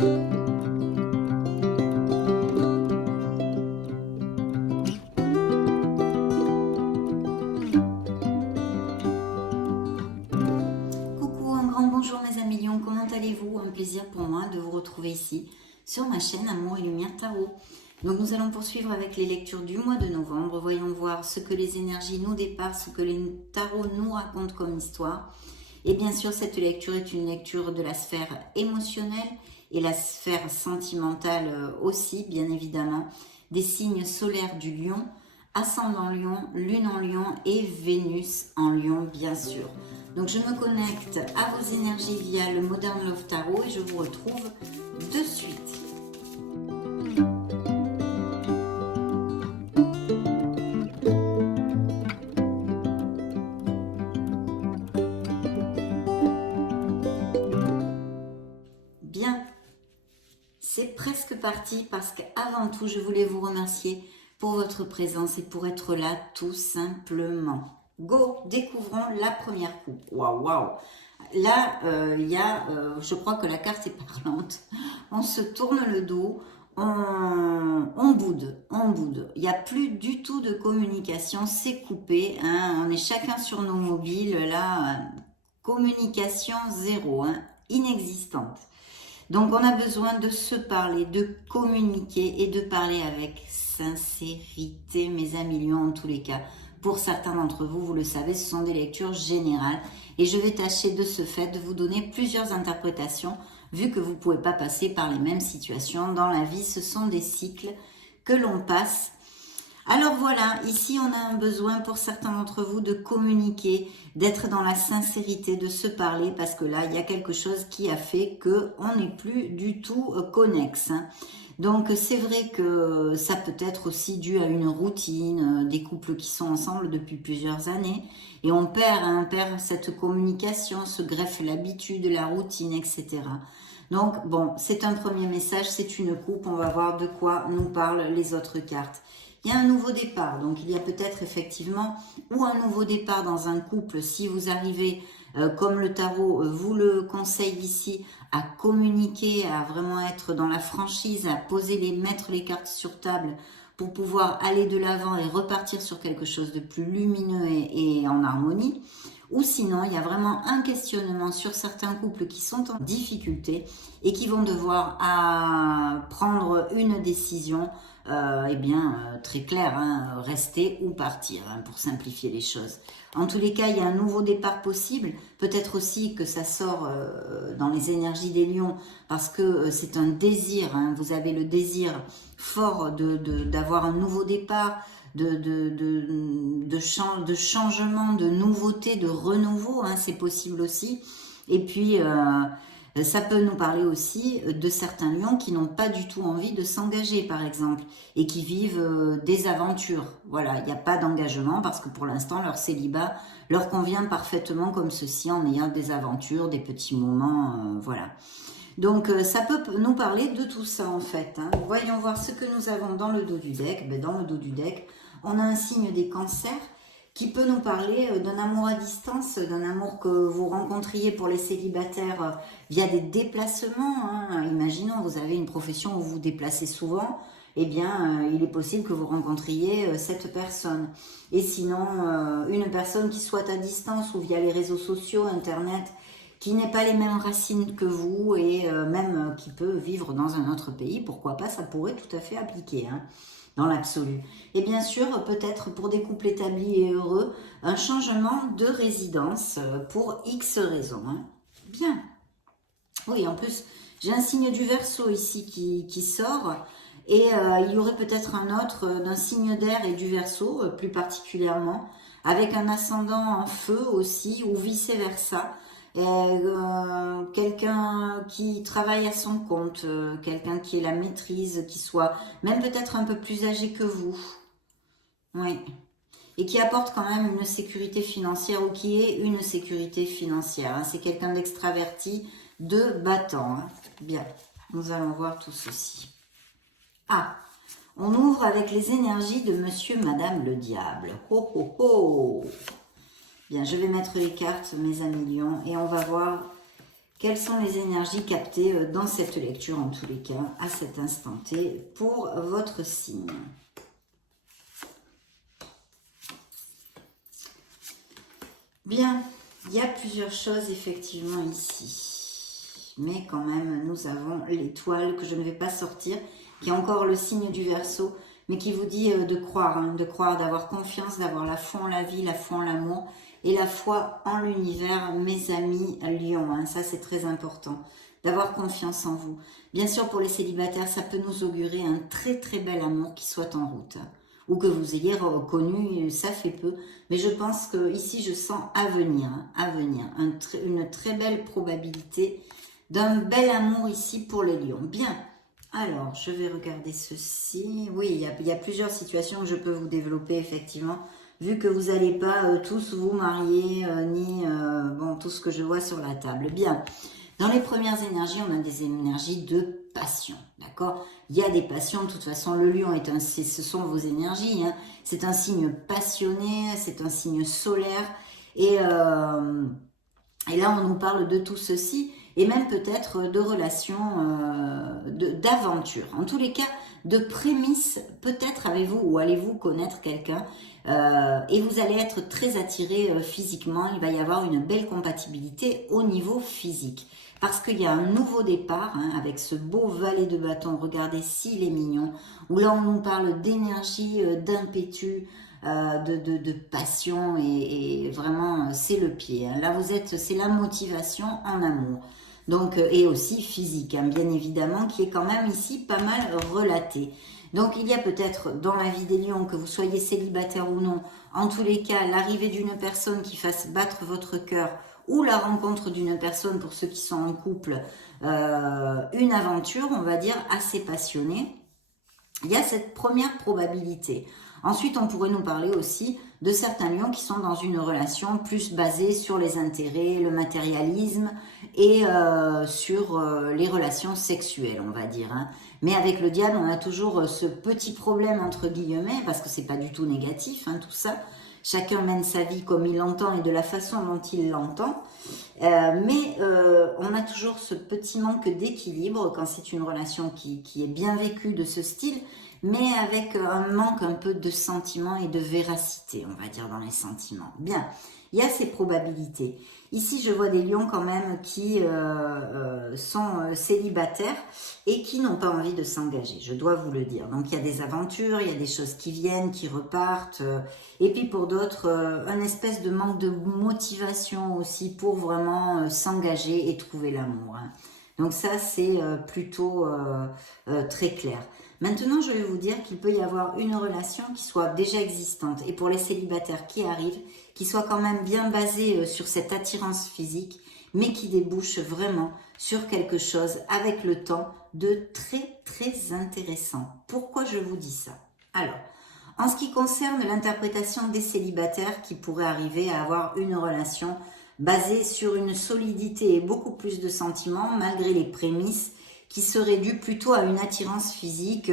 Coucou, un grand bonjour mes amis lions, comment allez-vous? Un plaisir pour moi de vous retrouver ici sur ma chaîne Amour et Lumière Tarot. Donc nous allons poursuivre avec les lectures du mois de novembre. Voyons voir ce que les énergies nous dépassent, ce que les tarots nous racontent comme histoire. Et bien sûr, cette lecture est une lecture de la sphère émotionnelle et la sphère sentimentale aussi, bien évidemment. Des signes solaires du lion, ascendant lion, lune en lion et Vénus en lion, bien sûr. Donc je me connecte à vos énergies via le Modern Love Tarot et je vous retrouve de suite. Bien, c'est presque parti parce qu'avant tout, je voulais vous remercier pour votre présence et pour être là tout simplement. Go, découvrons la première coupe. Waouh, waouh. Là, je crois que la carte est parlante. On se tourne le dos, on boude. Il n'y a plus du tout de communication, c'est coupé. Hein. On est chacun sur nos mobiles, là, communication zéro, hein, inexistante. Donc, on a besoin de se parler, de communiquer et de parler avec sincérité, mes amis lions, en tous les cas. Pour certains d'entre vous, vous le savez, ce sont des lectures générales. Et je vais tâcher de ce fait de vous donner plusieurs interprétations, vu que vous ne pouvez pas passer par les mêmes situations. Dans la vie, ce sont des cycles que l'on passe. Alors voilà, ici on a un besoin pour certains d'entre vous de communiquer, d'être dans la sincérité, de se parler, parce que là, il y a quelque chose qui a fait qu'on n'est plus du tout connexe. Donc c'est vrai que ça peut être aussi dû à une routine, des couples qui sont ensemble depuis plusieurs années, et on perd cette communication, se greffe l'habitude, la routine, etc. Donc bon, c'est un premier message, c'est une coupe, on va voir de quoi nous parlent les autres cartes. Il y a un nouveau départ, donc il y a peut-être effectivement ou un nouveau départ dans un couple si vous arrivez, comme le tarot vous le conseille ici, à communiquer, à vraiment être dans la franchise, à mettre les cartes sur table pour pouvoir aller de l'avant et repartir sur quelque chose de plus lumineux et en harmonie. Ou sinon, il y a vraiment un questionnement sur certains couples qui sont en difficulté et qui vont devoir prendre une décision très claire, hein, rester ou partir, hein, pour simplifier les choses. En tous les cas, il y a un nouveau départ possible. Peut-être aussi que ça sort dans les énergies des lions parce que c'est un désir. Hein, vous avez le désir fort d'avoir un nouveau départ, de changement, de nouveauté, de renouveau, hein, c'est possible aussi. Et puis, ça peut nous parler aussi de certains lions qui n'ont pas du tout envie de s'engager, par exemple, et qui vivent des aventures. Voilà, il n'y a pas d'engagement parce que pour l'instant, leur célibat leur convient parfaitement comme ceci, en ayant des aventures, des petits moments, voilà. Donc, ça peut nous parler de tout ça, en fait. Hein. Voyons voir ce que nous avons dans le dos du deck. Ben, dans le dos du deck, on a un signe des cancers qui peut nous parler d'un amour à distance, d'un amour que vous rencontriez pour les célibataires via des déplacements. Hein. Imaginons, vous avez une profession où vous vous déplacez souvent, eh bien, il est possible que vous rencontriez cette personne. Et sinon, une personne qui soit à distance ou via les réseaux sociaux, Internet, qui n'ait pas les mêmes racines que vous et même qui peut vivre dans un autre pays, pourquoi pas, ça pourrait tout à fait appliquer, hein, dans l'absolu. Et bien sûr, peut-être pour des couples établis et heureux, un changement de résidence pour X raisons. Hein. Bien. Oui, en plus, j'ai un signe du Verseau ici qui sort. Et il y aurait peut-être un autre d'un signe d'air et du Verseau, plus particulièrement, avec un ascendant en feu aussi, ou vice-versa. Quelqu'un qui travaille à son compte, quelqu'un qui ait la maîtrise, qui soit même peut-être un peu plus âgé que vous. Oui. Et qui apporte quand même une sécurité financière ou qui est une sécurité financière. Hein. C'est quelqu'un d'extraverti, de battant. Hein. Bien, nous allons voir tout ceci. Ah, on ouvre avec les énergies de Monsieur, Madame le Diable. Ho, ho, ho. Bien, je vais mettre les cartes, mes amis lions, et on va voir Quelles sont les énergies captées dans cette lecture, en tous les cas, à cet instant T, pour votre signe? Bien, il y a plusieurs choses effectivement ici. Mais quand même, nous avons l'étoile que je ne vais pas sortir, qui est encore le signe du Verseau, mais qui vous dit de croire, hein, d'avoir confiance, d'avoir la foi en la vie, la foi en l'amour et la foi en l'univers, mes amis Lion. Hein, ça, c'est très important, d'avoir confiance en vous. Bien sûr, pour les célibataires, ça peut nous augurer un très très bel amour qui soit en route. Ou que vous ayez reconnu, ça fait peu. Mais je pense que ici, je sens à venir, une très belle probabilité d'un bel amour ici pour les lions. Bien, alors, je vais regarder ceci. Oui, il y a plusieurs situations que je peux vous développer, effectivement, vu que vous n'allez pas tous vous marier, ni bon, tout ce que je vois sur la table. Bien, dans les premières énergies, on a des énergies de passion, d'accord? Il y a des passions, de toute façon, le lion, ce sont vos énergies, hein. C'est un signe passionné, c'est un signe solaire, et là, on nous parle de tout ceci, et même peut-être de relations, d'aventure. En tous les cas, de prémices, peut-être avez-vous ou allez-vous connaître quelqu'un et vous allez être très attiré physiquement. Il va y avoir une belle compatibilité au niveau physique. Parce qu'il y a un nouveau départ, hein, avec ce beau valet de bâton. Regardez s'il est mignon. Où là, on nous parle d'énergie, d'impétu, de passion et vraiment, c'est le pied. Hein. Là, c'est la motivation en amour. Donc, et aussi physique, hein, bien évidemment, qui est quand même ici pas mal relaté. Donc, il y a peut-être dans la vie des lions, que vous soyez célibataire ou non, en tous les cas, l'arrivée d'une personne qui fasse battre votre cœur ou la rencontre d'une personne, pour ceux qui sont en couple, une aventure, on va dire, assez passionnée. Il y a cette première probabilité. Ensuite, on pourrait nous parler aussi de certains lions qui sont dans une relation plus basée sur les intérêts, le matérialisme et sur les relations sexuelles, on va dire. Hein. Mais avec le diable, on a toujours ce petit problème entre guillemets, parce que c'est pas du tout négatif, hein, tout ça. Chacun mène sa vie comme il l'entend et de la façon dont il l'entend. Mais on a toujours ce petit manque d'équilibre quand c'est une relation qui est bien vécue de ce style, mais avec un manque un peu de sentiment et de véracité, on va dire, dans les sentiments. Bien, il y a ces probabilités. Ici, je vois des lions quand même qui sont célibataires et qui n'ont pas envie de s'engager, je dois vous le dire. Donc, il y a des aventures, il y a des choses qui viennent, qui repartent. Et puis, pour d'autres, un espèce de manque de motivation aussi pour vraiment s'engager et trouver l'amour. Hein. Donc, ça, c'est plutôt très clair. Maintenant, je vais vous dire qu'il peut y avoir une relation qui soit déjà existante. Et pour les célibataires qui arrivent, qui soit quand même bien basée sur cette attirance physique, mais qui débouche vraiment sur quelque chose avec le temps de très très intéressant. Pourquoi je vous dis ça? Alors, en ce qui concerne l'interprétation des célibataires qui pourraient arriver à avoir une relation basée sur une solidité et beaucoup plus de sentiments, malgré les prémices, qui serait due plutôt à une attirance physique,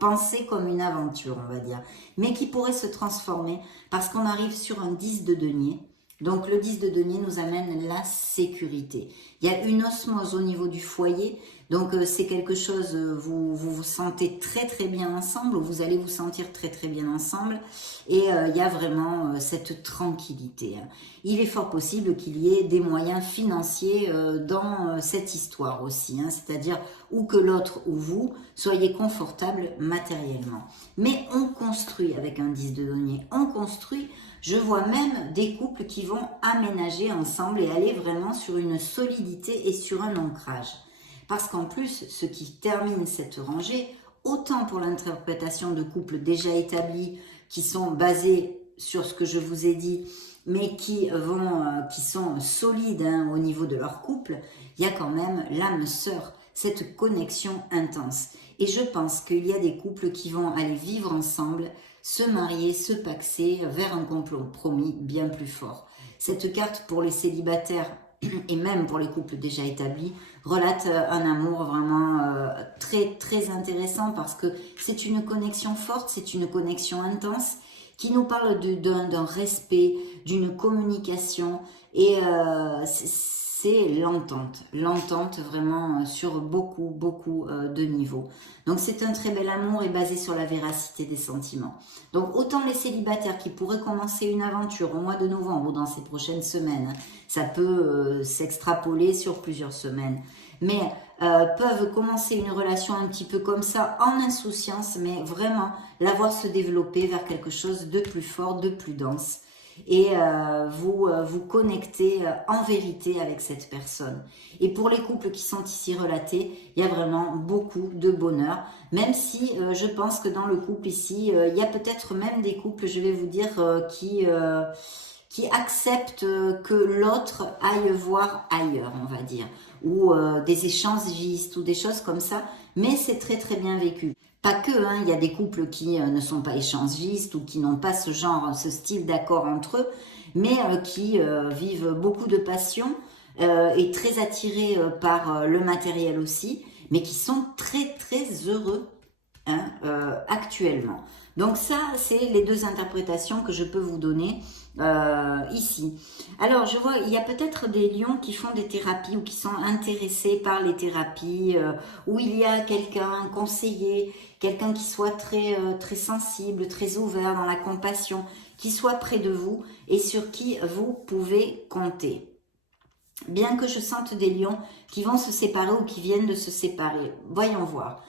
pensée comme une aventure, on va dire, mais qui pourrait se transformer parce qu'on arrive sur un 10 de denier. Donc le 10 de denier nous amène la sécurité. Il y a une osmose au niveau du foyer, donc c'est quelque chose, vous vous sentez très très bien ensemble, vous allez vous sentir très très bien ensemble, et il y a vraiment cette tranquillité. Hein. Il est fort possible qu'il y ait des moyens financiers dans cette histoire aussi, hein, c'est-à-dire ou que l'autre ou vous soyez confortable matériellement. Mais on construit avec un 10 de denier, on construit. Je vois même des couples qui vont aménager ensemble et aller vraiment sur une solidité et sur un ancrage. Parce qu'en plus, ce qui termine cette rangée, autant pour l'interprétation de couples déjà établis qui sont basés sur ce que je vous ai dit, mais qui sont solides hein, au niveau de leur couple, il y a quand même l'âme sœur, cette connexion intense. Et je pense qu'il y a des couples qui vont aller vivre ensemble, se marier, se paxer vers un compromis bien plus fort. Cette carte pour les célibataires et même pour les couples déjà établis relate un amour vraiment très très intéressant parce que c'est une connexion forte, c'est une connexion intense qui nous parle d'un respect, d'une communication et c'est l'entente. L'entente vraiment sur beaucoup de niveaux. Donc c'est un très bel amour et basé sur la véracité des sentiments. Donc autant les célibataires qui pourraient commencer une aventure au mois de novembre ou dans ces prochaines semaines, ça peut s'extrapoler sur plusieurs semaines, mais peuvent commencer une relation un petit peu comme ça, en insouciance, mais vraiment la voir se développer vers quelque chose de plus fort, de plus dense, et vous connecter en vérité avec cette personne. Et pour les couples qui sont ici relatés, il y a vraiment beaucoup de bonheur, même si je pense que dans le couple ici, il y a peut-être même des couples, je vais vous dire, qui acceptent que l'autre aille voir ailleurs, on va dire, ou des échangistes ou des choses comme ça, mais c'est très bien vécu. Pas que, hein, il y a des couples qui ne sont pas échangistes ou qui n'ont pas ce genre, ce style d'accord entre eux, mais qui vivent beaucoup de passion et très attirés par le matériel aussi, mais qui sont très heureux, hein, actuellement. Donc ça, c'est les deux interprétations que je peux vous donner ici. Alors, je vois, il y a peut-être des lions qui font des thérapies ou qui sont intéressés par les thérapies, où il y a quelqu'un, un conseiller, quelqu'un qui soit très sensible, très ouvert dans la compassion, qui soit près de vous et sur qui vous pouvez compter. Bien que je sente des lions qui vont se séparer ou qui viennent de se séparer. Voyons voir.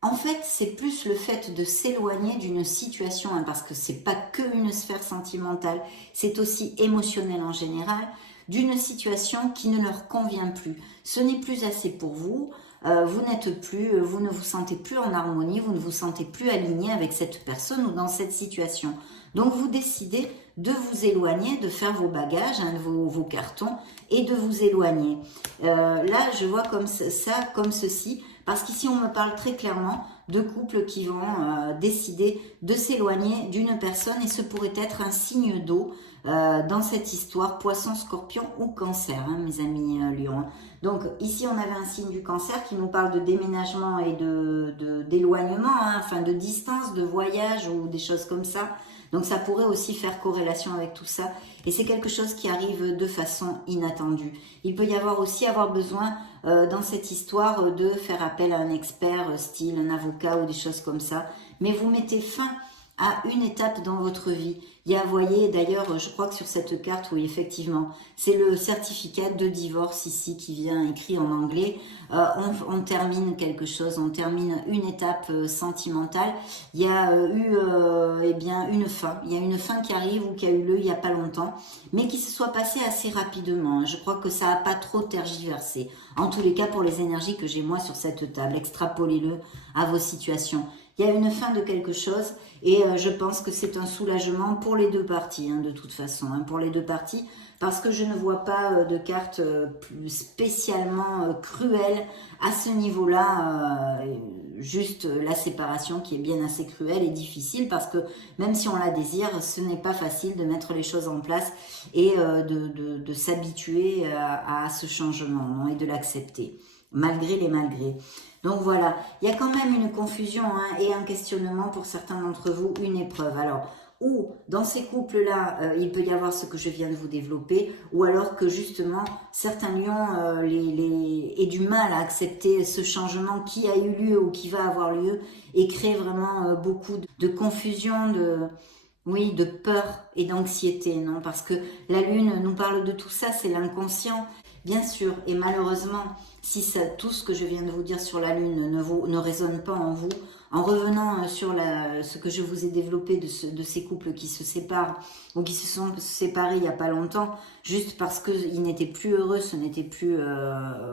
En fait, c'est plus le fait de s'éloigner d'une situation, hein, parce que c'est pas que une sphère sentimentale, c'est aussi émotionnel en général, d'une situation qui ne leur convient plus. Ce n'est plus assez pour vous, vous ne vous sentez plus en harmonie, vous ne vous sentez plus aligné avec cette personne ou dans cette situation. Donc vous décidez de vous éloigner, de faire vos bagages, hein, vos cartons, et de vous éloigner. Là, je vois comme ça, comme ceci. Parce qu'ici, on me parle très clairement de couples qui vont décider de s'éloigner d'une personne et ce pourrait être un signe d'eau dans cette histoire, poisson, scorpion ou cancer, hein, mes amis lions. Donc ici, on avait un signe du cancer qui nous parle de déménagement et d'éloignement, hein, enfin de distance, de voyage ou des choses comme ça. Donc ça pourrait aussi faire corrélation avec tout ça. Et c'est quelque chose qui arrive de façon inattendue. Il peut y avoir aussi avoir besoin dans cette histoire de faire appel à un expert, style un avocat ou des choses comme ça. Mais vous mettez fin à une étape dans votre vie. Il y a, vous voyez, d'ailleurs, je crois que sur cette carte, oui, effectivement, c'est le certificat de divorce ici qui vient écrit en anglais. On termine quelque chose, on termine une étape sentimentale. Il y a eu eh bien une fin. Il y a une fin qui arrive ou qui a eu lieu il n'y a pas longtemps, mais qui se soit passée assez rapidement. Je crois que ça n'a pas trop tergiversé. En tous les cas, pour les énergies que j'ai moi sur cette table, extrapolez-le à vos situations. Il y a une fin de quelque chose et je pense que c'est un soulagement pour les deux parties, hein, de toute façon, hein, pour les deux parties, parce que je ne vois pas de carte spécialement cruelle à ce niveau-là, juste la séparation qui est bien assez cruelle et difficile, parce que même si on la désire, ce n'est pas facile de mettre les choses en place et de s'habituer à ce changement, non, et de l'accepter, malgré les malgrés. Donc voilà, il y a quand même une confusion, hein, et un questionnement pour certains d'entre vous, une épreuve. Alors, ou dans ces couples-là, il peut y avoir ce que je viens de vous développer, ou alors que justement, certains lions aient du mal à accepter ce changement qui a eu lieu ou qui va avoir lieu, et crée vraiment beaucoup de confusion, oui, de peur et d'anxiété, non? Parce que la lune nous parle de tout ça, c'est l'inconscient. Bien sûr, et malheureusement, si tout ce que je viens de vous dire sur la Lune ne résonne pas en vous, en revenant sur ce que je vous ai développé de ces couples qui se séparent ou qui se sont séparés il n'y a pas longtemps, juste parce qu'ils n'étaient plus heureux, ce n'était plus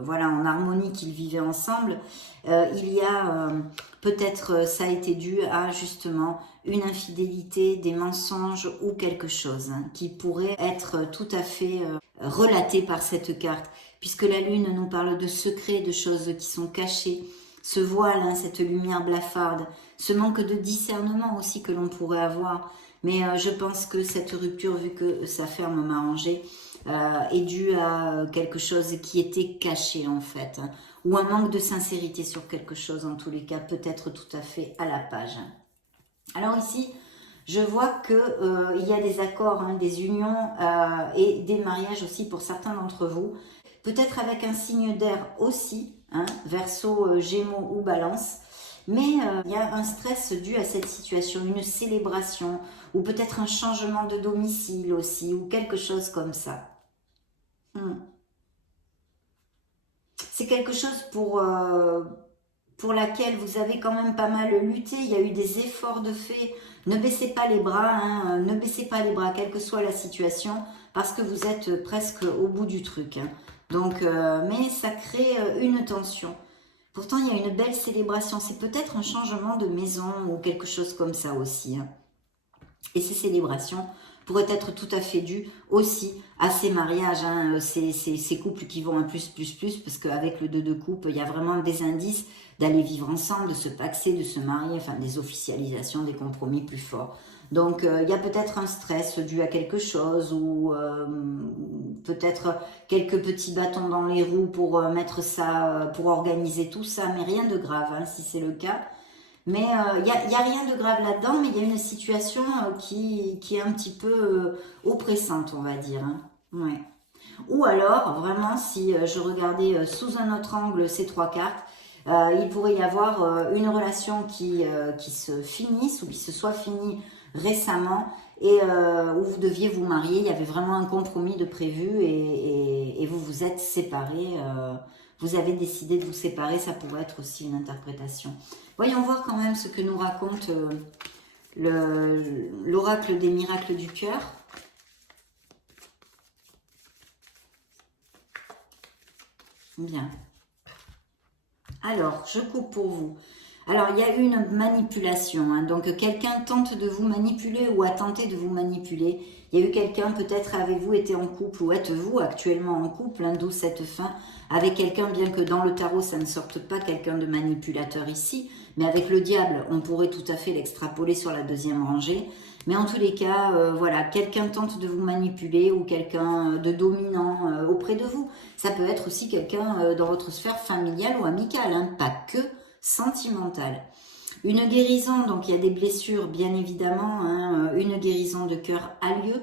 voilà, en harmonie qu'ils vivaient ensemble, il y a peut-être ça a été dû à justement une infidélité, des mensonges ou quelque chose, hein, qui pourrait être tout à fait relaté par cette carte, puisque la lune nous parle de secrets, de choses qui sont cachées, ce voile, hein, cette lumière blafarde, ce manque de discernement aussi que l'on pourrait avoir. Mais je pense que cette rupture, vu que sa ferme m'a rangé, est due à quelque chose qui était caché en fait, hein, ou un manque de sincérité sur quelque chose, en tous les cas, peut-être tout à fait à la page. Alors ici, je vois que il y a des accords, hein, des unions et des mariages aussi pour certains d'entre vous peut-être avec un signe d'air aussi, hein, Verseau, Gémeaux ou Balance. Mais il y a un stress dû à cette situation, une célébration, ou peut-être un changement de domicile aussi, ou quelque chose comme ça. C'est quelque chose pour laquelle vous avez quand même pas mal lutté. Il y a eu des efforts de fait. Ne baissez pas les bras, hein, ne baissez pas les bras, quelle que soit la situation, parce que vous êtes presque au bout du truc. Hein. Donc, mais ça crée une tension. Pourtant, il y a une belle célébration. C'est peut-être un changement de maison ou quelque chose comme ça aussi. Hein. Et ces célébrations pourraient être tout à fait dues aussi à ces mariages, hein, ces couples qui vont un plus, parce qu'avec le 2 de coupe, il y a vraiment des indices d'aller vivre ensemble, de se paxer, de se marier, enfin des officialisations, des compromis plus forts. Donc il y a peut-être un stress dû à quelque chose ou peut-être quelques petits bâtons dans les roues pour mettre ça, pour organiser tout ça, mais rien de grave hein, si c'est le cas. Mais il n'y a rien de grave là-dedans, mais il y a une situation qui est un petit peu oppressante, on va dire. Hein. Ouais. Ou alors, vraiment, si je regardais sous un autre angle ces 3 cartes, il pourrait y avoir une relation qui se finisse ou qui se soit finie récemment et où vous deviez vous marier. Il y avait vraiment un compromis de prévu et vous vous êtes séparés. Vous avez décidé de vous séparer, ça pourrait être aussi une interprétation. Voyons voir quand même ce que nous raconte l'oracle des miracles du cœur. Bien. Alors, je coupe pour vous. Alors, il y a eu une manipulation. Hein, donc, quelqu'un tente de vous manipuler ou a tenté de vous manipuler. Il y a eu quelqu'un, peut-être avez-vous été en couple ou êtes-vous actuellement en couple, hein, d'où cette fin, avec quelqu'un, bien que dans le tarot, ça ne sorte pas quelqu'un de manipulateur ici. Mais avec le diable, on pourrait tout à fait l'extrapoler sur la deuxième rangée. Mais en tous les cas, voilà, quelqu'un tente de vous manipuler ou quelqu'un de dominant auprès de vous. Ça peut être aussi quelqu'un dans votre sphère familiale ou amicale, hein, pas que sentimentale. Une guérison, donc il y a des blessures, bien évidemment, hein, une guérison de cœur a lieu.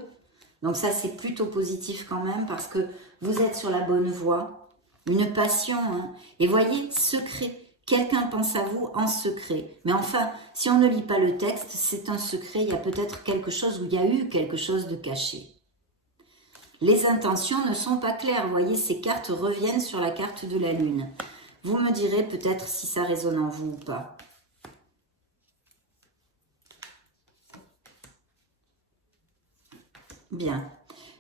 Donc ça, c'est plutôt positif quand même parce que vous êtes sur la bonne voie. Une passion, hein. Et voyez, secret. Quelqu'un pense à vous en secret. Mais enfin, si on ne lit pas le texte, c'est un secret. Il y a peut-être quelque chose où il y a eu quelque chose de caché. Les intentions ne sont pas claires. Vous voyez, ces cartes reviennent sur la carte de la Lune. Vous me direz peut-être si ça résonne en vous ou pas. Bien.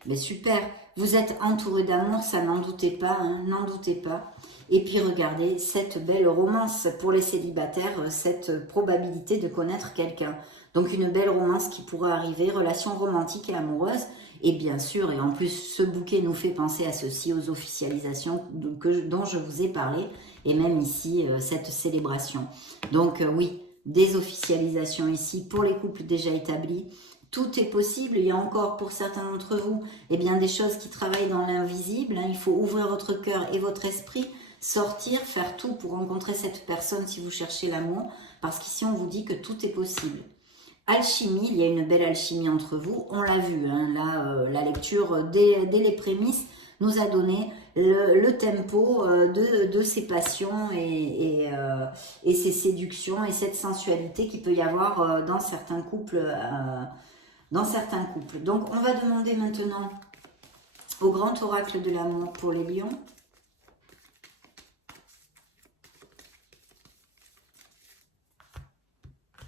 Mais super. Vous êtes entouré d'amour, ça n'en doutez pas, hein, n'en doutez pas. Et puis regardez cette belle romance pour les célibataires, cette probabilité de connaître quelqu'un. Donc une belle romance qui pourrait arriver, relation romantique et amoureuse. Et bien sûr, et en plus ce bouquet nous fait penser à ceci, aux officialisations dont je vous ai parlé. Et même ici, cette célébration. Donc oui, des officialisations ici pour les couples déjà établis. Tout est possible, il y a encore pour certains d'entre vous eh bien, des choses qui travaillent dans l'invisible. Hein. Il faut ouvrir votre cœur et votre esprit, sortir, faire tout pour rencontrer cette personne si vous cherchez l'amour, parce qu'ici on vous dit que tout est possible. Alchimie, il y a une belle alchimie entre vous, on l'a vu, hein. Là, la lecture dès les prémices nous a donné le tempo de ces passions et ces séductions et cette sensualité qu'il peut y avoir dans certains couples. Donc, on va demander maintenant au grand oracle de l'amour pour les lions.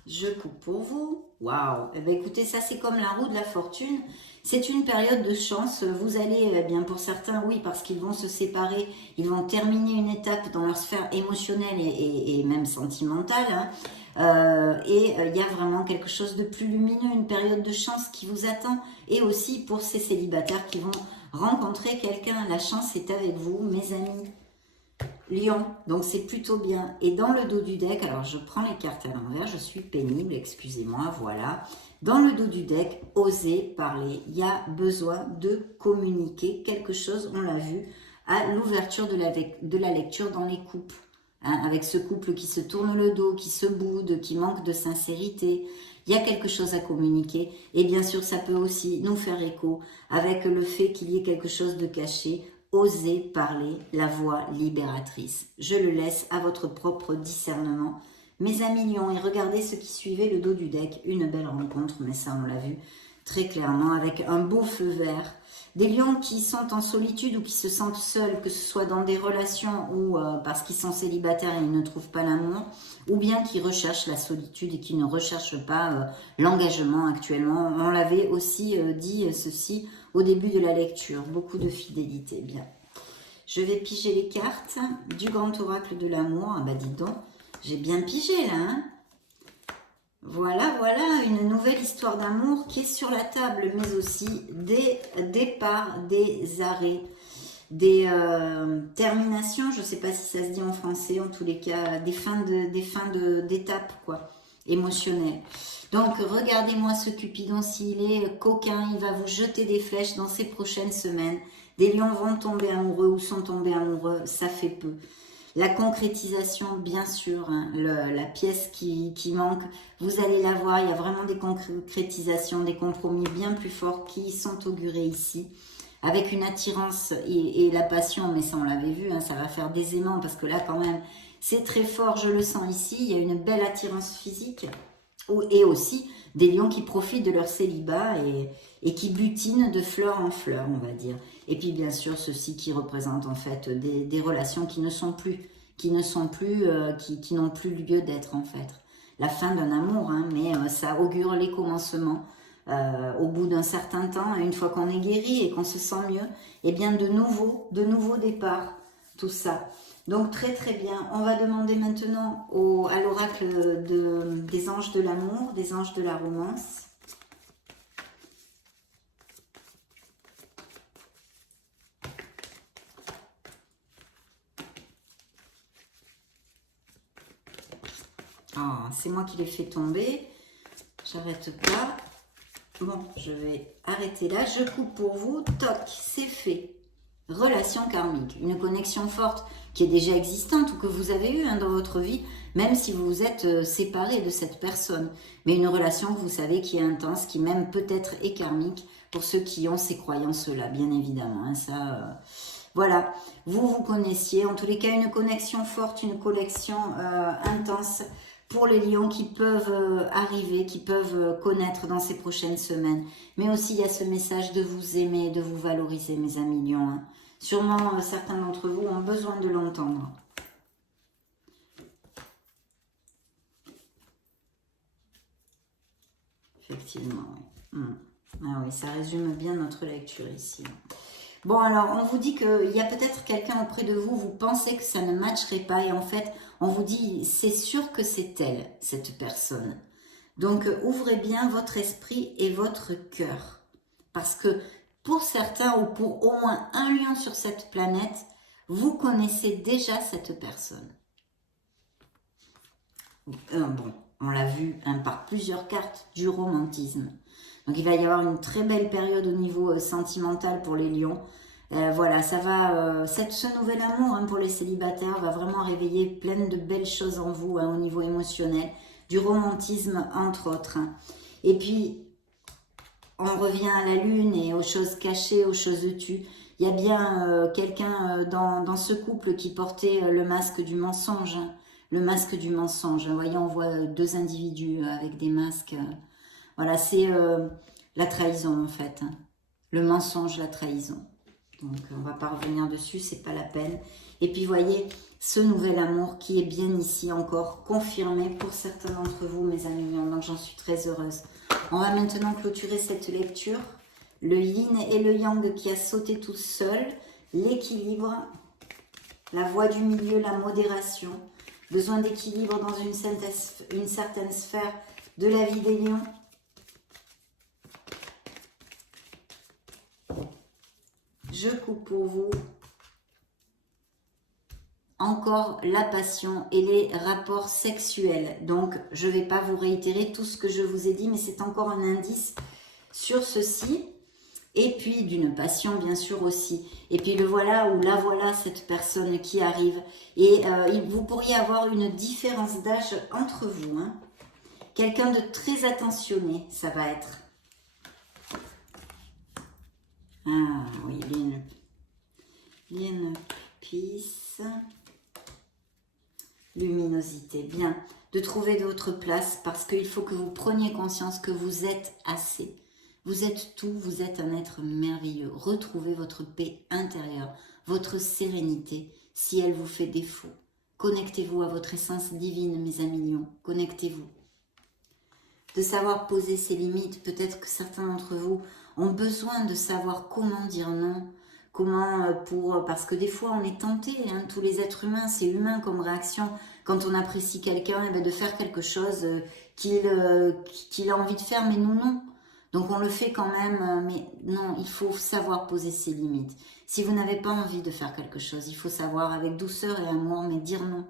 Je coupe pour vous. Waouh! Eh bien, écoutez, ça c'est comme la roue de la fortune. C'est une période de chance. Vous allez, eh bien pour certains, oui, parce qu'ils vont se séparer, ils vont terminer une étape dans leur sphère émotionnelle et même sentimentale. Hein. Il y a vraiment quelque chose de plus lumineux, une période de chance qui vous attend. Et aussi pour ces célibataires qui vont rencontrer quelqu'un. La chance est avec vous, mes amis. Lion, donc c'est plutôt bien. Et dans le dos du deck, alors je prends les cartes à l'envers, je suis pénible, excusez-moi, voilà. Dans le dos du deck, osez parler. Il y a besoin de communiquer quelque chose, on l'a vu, à l'ouverture de la lecture dans les couples. Hein, avec ce couple qui se tourne le dos, qui se boude, qui manque de sincérité. Il y a quelque chose à communiquer. Et bien sûr, ça peut aussi nous faire écho avec le fait qu'il y ait quelque chose de caché osez parler la voix libératrice. Je le laisse à votre propre discernement. Mes amis lions, et regardez ce qui suivait le dos du deck. Une belle rencontre, mais ça on l'a vu très clairement, avec un beau feu vert. Des lions qui sont en solitude ou qui se sentent seuls, que ce soit dans des relations ou parce qu'ils sont célibataires et ils ne trouvent pas l'amour, ou bien qui recherchent la solitude et qui ne recherchent pas l'engagement actuellement. On l'avait aussi dit ceci au début de la lecture. Beaucoup de fidélité. Bien. Je vais piger les cartes du grand oracle de l'amour. Ah bah dis donc, j'ai bien pigé là, hein. Voilà, voilà, une nouvelle histoire d'amour qui est sur la table, mais aussi des départs, des arrêts, des terminations, je ne sais pas si ça se dit en français, en tous les cas, des fins d'étapes, quoi, émotionnelles. Donc, regardez-moi ce Cupidon, s'il est coquin, il va vous jeter des flèches dans ces prochaines semaines. Des lions vont tomber amoureux ou sont tombés amoureux, ça fait peu. La concrétisation, bien sûr, hein, la pièce qui manque, vous allez la voir, il y a vraiment des concrétisations, des compromis bien plus forts qui sont augurés ici, avec une attirance et la passion, mais ça on l'avait vu, hein, ça va faire des aimants, parce que là quand même, c'est très fort, je le sens ici, il y a une belle attirance physique, et aussi des lions qui profitent de leur célibat et qui butinent de fleur en fleur, on va dire. Et puis bien sûr, ceci qui représente en fait des relations qui n'ont plus lieu d'être en fait. La fin d'un amour, hein, mais ça augure les commencements. Au bout d'un certain temps, une fois qu'on est guéri et qu'on se sent mieux, et bien de nouveaux départs, tout ça. Donc très très bien, on va demander maintenant à l'oracle des anges de l'amour, des anges de la romance. Ah, c'est moi qui l'ai fait tomber, j'arrête pas. Bon, je vais arrêter là, je coupe pour vous, toc, c'est fait. Relation karmique, une connexion forte qui est déjà existante ou que vous avez eue dans votre vie, même si vous vous êtes séparé de cette personne. Mais une relation que vous savez qui est intense, qui même peut-être est karmique pour ceux qui ont ces croyances-là, bien évidemment. Hein, ça, voilà, vous connaissiez, en tous les cas, une connexion forte, une connexion intense pour les lions qui peuvent arriver, qui peuvent connaître dans ces prochaines semaines. Mais aussi, il y a ce message de vous aimer, de vous valoriser, mes amis lions. Hein. Sûrement, certains d'entre vous ont besoin de l'entendre. Effectivement, oui. Ah oui, ça résume bien notre lecture ici. Bon, alors, on vous dit qu'il y a peut-être quelqu'un auprès de vous, vous pensez que ça ne matcherait pas, et en fait, on vous dit, c'est sûr que c'est elle, cette personne. Donc, ouvrez bien votre esprit et votre cœur. Parce que, pour certains, ou pour au moins un lion sur cette planète, vous connaissez déjà cette personne. Bon, on l'a vu par plusieurs cartes du romantisme. Donc, il va y avoir une très belle période au niveau sentimental pour les lions. Voilà, ça va, ce nouvel amour pour les célibataires va vraiment réveiller plein de belles choses en vous au niveau émotionnel, du romantisme entre autres. Et puis, on revient à la lune et aux choses cachées, aux choses tues. Il y a bien quelqu'un dans ce couple qui portait le masque du mensonge. Le masque du mensonge. Vous voyez, on voit deux individus avec des masques. Voilà, c'est la trahison en fait. Le mensonge, la trahison. Donc, on ne va pas revenir dessus, c'est pas la peine. Et puis, voyez, ce nouvel amour qui est bien ici encore confirmé pour certains d'entre vous, mes amis. Donc, j'en suis très heureuse. On va maintenant clôturer cette lecture. Le yin et le yang qui a sauté tout seul. L'équilibre, la voie du milieu, la modération. Besoin d'équilibre dans une certaine sphère de la vie des lions. Je coupe pour vous encore la passion et les rapports sexuels. Donc, je ne vais pas vous réitérer tout ce que je vous ai dit, mais c'est encore un indice sur ceci. Et puis, d'une passion, bien sûr, aussi. Et puis, le voilà ou la voilà, cette personne qui arrive. Et vous pourriez avoir une différence d'âge entre vous. Hein. Quelqu'un de très attentionné, ça va être. Ah, oui, bien. Lienne, peace, luminosité. Bien, de trouver votre place parce qu'il faut que vous preniez conscience que vous êtes assez. Vous êtes tout, vous êtes un être merveilleux. Retrouvez votre paix intérieure, votre sérénité si elle vous fait défaut. Connectez-vous à votre essence divine, mes amis lions. Connectez-vous. De savoir poser ses limites. Peut-être que certains d'entre vous ont besoin de savoir comment dire non. Parce que des fois on est tenté, hein, tous les êtres humains, c'est humain comme réaction. Quand on apprécie quelqu'un, eh bien, de faire quelque chose qu'il a envie de faire, mais nous non. Donc on le fait quand même, mais non, il faut savoir poser ses limites. Si vous n'avez pas envie de faire quelque chose, il faut savoir avec douceur et amour, mais dire non.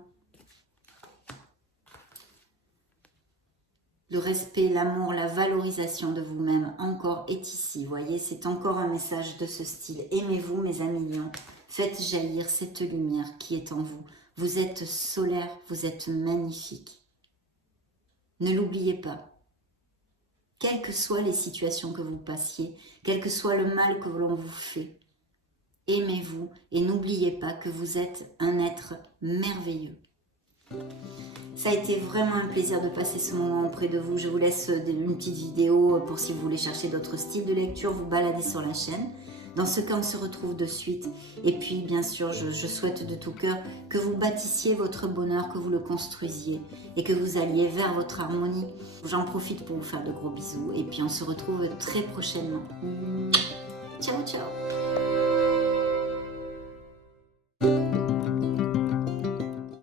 Le respect, l'amour, la valorisation de vous-même encore est ici. Vous voyez, c'est encore un message de ce style. Aimez-vous, mes amis lions. Faites jaillir cette lumière qui est en vous. Vous êtes solaire, vous êtes magnifique. Ne l'oubliez pas. Quelles que soient les situations que vous passiez, quel que soit le mal que l'on vous fait, aimez-vous et n'oubliez pas que vous êtes un être merveilleux. Ça a été vraiment un plaisir de passer ce moment auprès de vous. Je vous laisse une petite vidéo pour si vous voulez chercher d'autres styles de lecture, vous balader sur la chaîne. Dans ce cas, on se retrouve de suite. Et puis, bien sûr, je souhaite de tout cœur que vous bâtissiez votre bonheur, que vous le construisiez et que vous alliez vers votre harmonie. J'en profite pour vous faire de gros bisous. Et puis, on se retrouve très prochainement. Ciao, ciao!